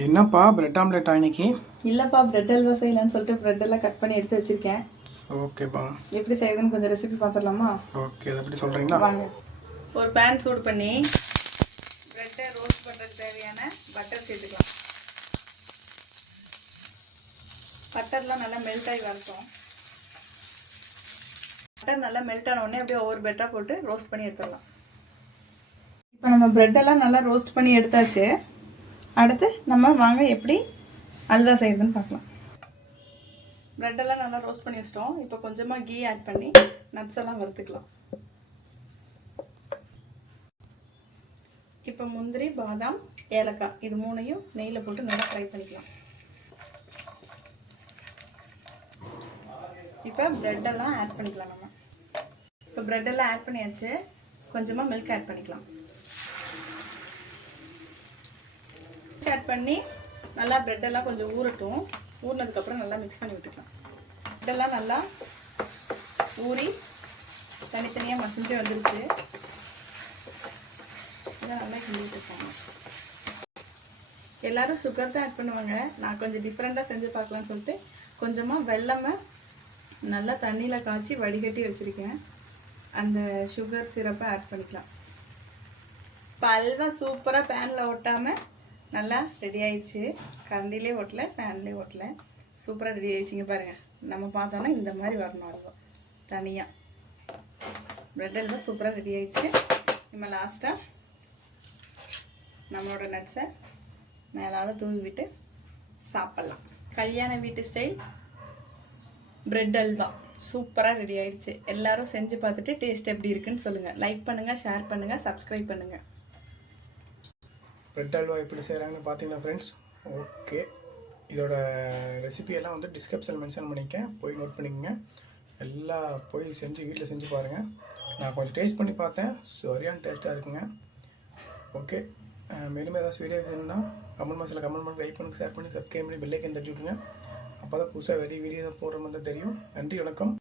என்னப்பா பிரெட் ஆம்லெட்டா இன்னைக்கு? இல்லைப்பா, பிரெட் அல்வா செய்யலான்னு சொல்லிட்டு பிரெட் எல்லாம் கட் பண்ணி எடுத்து வச்சிருக்கேன். ஓகேப்பா. எப்படி செய்யுதுன்னு கொஞ்சம் ரெசிபி பார்த்துடலாமா? ஓகே, அதை எப்படி சொல்கிறீங்களா? வாங்க. ஒரு பேன் சூடு பண்ணி பிரெட்டை ரோஸ்ட் பண்ணுறதுக்கு தேவையான பட்டர் சேர்த்துக்கலாம். பட்டர்லாம் நல்லா மெல்ட் ஆகி வரட்டும். பட்டர் நல்லா மெல்ட் ஆன உடனே அப்படியே ஒவ்வொரு பிரெட்டாக போட்டு ரோஸ்ட் பண்ணி எடுத்துடலாம். இப்போ நம்ம பிரெட்டெல்லாம் நல்லா ரோஸ்ட் பண்ணி எடுத்தாச்சு. அடுத்து நம்ம வாங்க எப்படி அல்வா செய்யுதுன்னு பார்க்கலாம். பிரெட்டெல்லாம் நல்லா ரோஸ்ட் பண்ணி வச்சிட்டோம். இப்போ கொஞ்சமாக கீ ஆட் பண்ணி நட்ஸ் எல்லாம் வறுத்துக்கலாம். இப்போ முந்திரி, பாதாம், ஏலக்காய் இது மூணையும் நெய்யில் போட்டு நல்லா ஃப்ரை பண்ணிக்கலாம். இப்போ பிரெட்டெல்லாம் ஆட் பண்ணிக்கலாம். நம்ம இப்போ பிரெட்டெல்லாம் ஆட் பண்ணியாச்சு. கொஞ்சமாக மில்க் ஆட் பண்ணிக்கலாம். ஆட் பண்ணி நல்லா பிரெட்டெல்லாம் கொஞ்சம் ஊறட்டும். ஊறினதுக்கப்புறம் நல்லா மிக்ஸ் பண்ணி விட்டுக்கலாம். பிரெட்டெல்லாம் நல்லா ஊறி தனித்தனியாக மசிஞ்சு வந்துருச்சு. இதை நல்லா கிண்டிட்டு இருக்காங்க. எல்லோரும் சுகர் தான் ஆட் பண்ணுவாங்க. நான் கொஞ்சம் டிஃப்ரெண்ட்டாக செஞ்சு பார்க்கலான்னு சொல்லிட்டு கொஞ்சமாக வெல்லமை நல்லா தண்ணியில் காய்ச்சி வடிகட்டி வச்சுருக்கேன். அந்த சுகர் சிரப்பை ஆட் பண்ணிக்கலாம். இப்போ அல்வா சூப்பராக பேனில் ஒட்டாமல் நல்லா ரெடி ஆயிடுச்சு. கரண்டிலே ஓட்டலை, பேன்லேயே ஓட்டலை, சூப்பராக ரெடி ஆயிடுச்சிங்க. பாருங்கள், நம்ம பார்த்தோன்னா இந்த மாதிரி வரணும். அல்வா தனியாக பிரெட் அல்வா சூப்பராக ரெடி ஆயிடுச்சு. நம்ம லாஸ்ட்டாக நம்மளோட நட்ஸை மேலால் தூவி விட்டு சாப்பிட்லாம். கல்யாண வீட்டு ஸ்டைல் பிரெட் அல்வா சூப்பராக ரெடி ஆயிடுச்சு. எல்லோரும் செஞ்சு பார்த்துட்டு டேஸ்ட் எப்படி இருக்குன்னு சொல்லுங்கள். லைக் பண்ணுங்கள், ஷேர் பண்ணுங்கள், சப்ஸ்கிரைப் பண்ணுங்கள். பிரெட் அல்வா எப்படி செய்கிறாங்கன்னு பார்த்தீங்களா ஃப்ரெண்ட்ஸ்? ஓகே, இதோட ரெசிபியெல்லாம் வந்து டிஸ்கிரிப்ஷன் மென்ஷன் பண்ணிக்கேன், போய் நோட் பண்ணிக்கோங்க. எல்லாம் போய் செஞ்சு வீட்டில் செஞ்சு பாருங்கள். நான் கொஞ்சம் டேஸ்ட் பண்ணி பார்த்தேன், சரியான டேஸ்ட்டாக இருக்குங்க. ஓகே, மேலும் ஏதாச்சும் வீடியோ வேணும்னா கமெண்ட் பாக்ஸில் கமெண்ட் பண்ணி, லைக் பண்ணி, ஷேர் பண்ணி, சப்ஸ்கிரைப் பண்ணி பெல் ஐக்கன் தட்டி விட்டுருங்க. அப்போ தான் புதுசாக வெளியே வீடியோ தான் போடுற மாதிரி தெரியும். நன்றி, வணக்கம்.